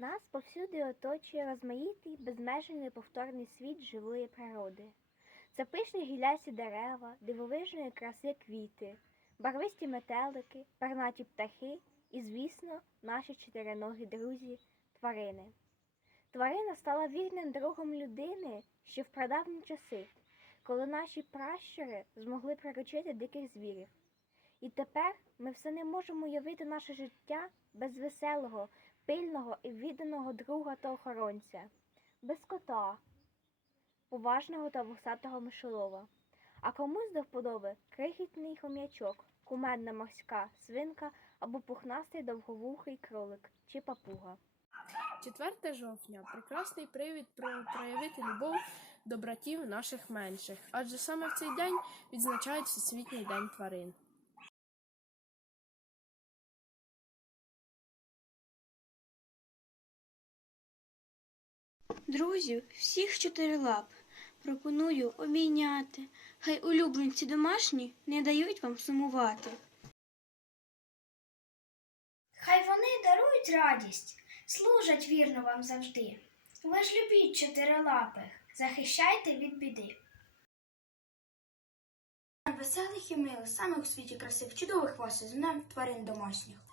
Нас повсюди оточує розмаїтий, безмежний неповторний світ живої природи. Це пишні гілясі дерева, дивовижної краси квіти, барвисті метелики, пернаті птахи і, звісно, наші чотириногі друзі тварини. Тварина стала вірним другом людини ще в прадавні часи, коли наші пращури змогли приручити диких звірів. І тепер ми все не можемо уявити наше життя без веселого, пильного і відданого друга та охоронця, без кота, поважного та вусатого мишолова. А комусь до вподоби крихітний хом'ячок, кумедна морська свинка або пухнастий довговухий кролик чи папуга. 4 жовтня прекрасний привід про проявити любов до братів наших менших, адже саме в цей день відзначають Всесвітній день тварин. Друзів всіх чотирилап пропоную обійняти. Хай улюбленці домашні не дають вам сумувати. Хай вони дарують радість, служать вірно вам завжди. Ви ж любіть чотирилапих, захищайте від біди. Веселих і милих, самих у світі красив, чудових вас із тварин домашніх.